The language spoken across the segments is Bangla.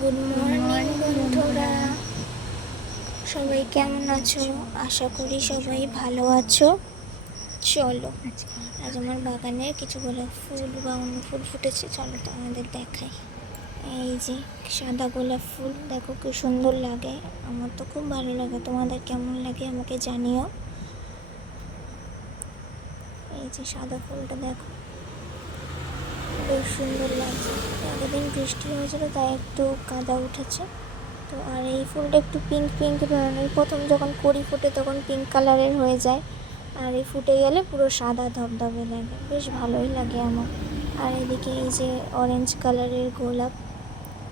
গুড মর্নিং বন্ধুরা, সবাই কেমন আছো? আশা করি সবাই ভালো আছো। চলো আজ আমার বাগানে কিছু গোলাপ ফুল বা অন্য ফুল ফুটেছে, চলো তো আমাদের দেখাই। এই যে সাদা গোলাপ ফুল, দেখো কি সুন্দর লাগে, আমার তো খুব ভালো লাগে। তোমাদের কেমন লাগে আমাকে জানিও। এই যে সাদা ফুলটা দেখো, বেশ সুন্দর লাগছে। আগের দিন বৃষ্টি হয়েছিল তাই একটু কাদা উঠেছে। তো আর এই ফুলটা একটু পিঙ্ক পিঙ্ক ধরনের, প্রথম যখন কড়ি ফোটে তখন পিঙ্ক কালারের হয়ে যায়, আর এই ফুটে গেলে পুরো সাদা ধবধবে লাগে, বেশ ভালোই লাগে আমার। আর এদিকে এই যে অরেঞ্জ কালারের গোলাপ,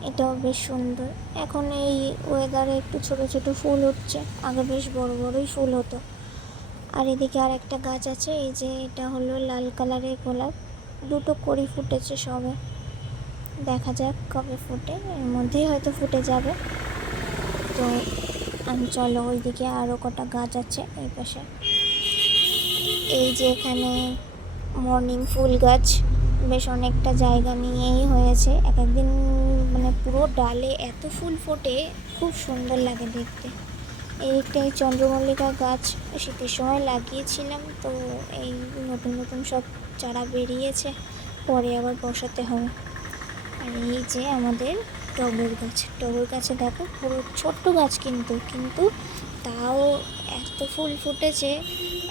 এটাও বেশ সুন্দর। এখন এই ওয়েদারে একটু ছোট ছোট ফুল উঠছে, আগে বেশ বড় বড়ই ফুল হতো। আর এদিকে আর একটা গাছ আছে, এই যে এটা হলো লাল কালারের গোলাপ, দুটো কড়ি ফুটেছে সবে, দেখা যাক কবে ফুটে, এর মধ্যেই হয়তো ফুটে যাবে। তো আমি চলো ওইদিকে আরও কটা গাছ আছে এই পাশে। এই যে এখানে মর্নিং ফুল গাছ, বেশ অনেকটা জায়গা নিয়েই হয়েছে। এক একদিন মানে পুরো ডালে এত ফুল ফোটে, খুব সুন্দর লাগে দেখতে। এই চন্দ্রমল্লিকা গাছ শীতের সময় লাগিয়েছিলাম, তো এই নতুন নতুন সব চারা বেরিয়েছে, পরে আবার বসাতে হবে। আর এই যে আমাদের টগর গাছে দেখো, পুরো ছোট্ট গাছ কিন্তু তাও এত ফুল ফুটেছে।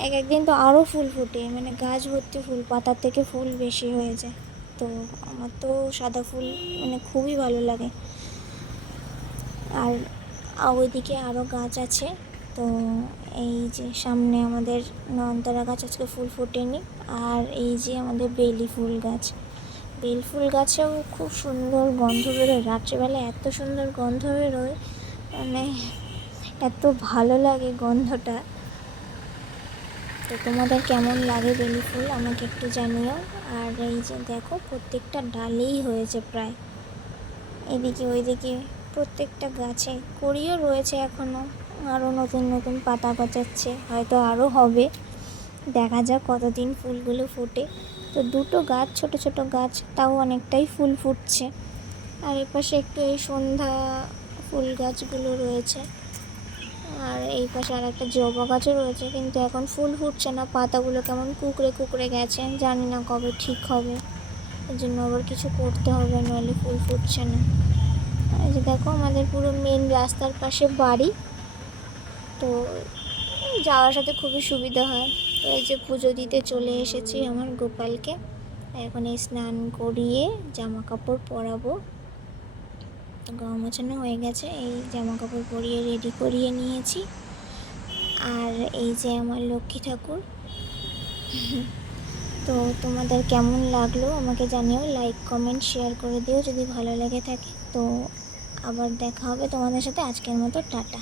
একদিন তো আরও ফুল ফুটে, মানে গাছ ভর্তি ফুল, পাতার থেকে ফুল বেশি হয়ে যায়। তো আমার তো সাদা ফুল মানে খুবই ভালো লাগে। আর ওইদিকে আরও গাছ আছে। তো এই যে সামনে আমাদের নয়নতারা গাছ আজকে ফুল ফোটেনি। আর এই যে আমাদের বেলি ফুল গাছ, বেল ফুল গাছেও খুব সুন্দর গন্ধ বেরোয়, রাত্রিবেলা এত সুন্দর গন্ধ বেরোয়, মানে এত ভালো লাগে গন্ধটা। তো তোমাদের কেমন লাগে বেলি ফুল আমাকে একটু জানিও। আর এই যে দেখো প্রত্যেকটা ডালেই হয়েছে প্রায়, এদিকে ওইদিকে প্রত্যেকটা গাছে কড়িও রয়েছে এখনও, আরও নতুন নতুন পাতা গজাচ্ছে, হয়তো আরও হবে, দেখা যাক কতদিন ফুলগুলো ফোটে। তো দুটো গাছ, ছোট ছোট গাছ, তাও অনেকটাই ফুল ফুটছে। আর এপাশে একটু এই সন্ধ্যা ফুল গাছগুলো রয়েছে। আর এই পাশে আর একটা জবা গাছও রয়েছে, কিন্তু এখন ফুল ফুটছে না, পাতাগুলো কেমন কুকড়ে কুকড়ে গেছে, জানি না কবে ঠিক হবে, এর জন্য আবার কিছু করতে হবে, নইলে ফুল ফুটছে না। এই যে দেখো আমাদের পুরো মেন রাস্তার পাশে বাড়ি, তো যাওয়ার সাথে খুবই সুবিধা হয়। তো এই যে পুজো দিতে চলে এসেছি আমার গোপালকে, এখন এই স্নান করিয়ে জামা কাপড় পরাবো। তো গা মোছানো হয়ে গেছে, এই জামা কাপড় পরিয়ে রেডি করিয়ে নিয়েছি। আর এই যে আমার লক্ষ্মী ঠাকুর। তো তোমাদের কেমন লাগলো আমাকে জানিও, লাইক কমেন্ট শেয়ার করে দিও যদি ভালো লেগে থাকে। তো আবার দেখা হবে তোমাদের সাথে, আজকের মতো টাটা।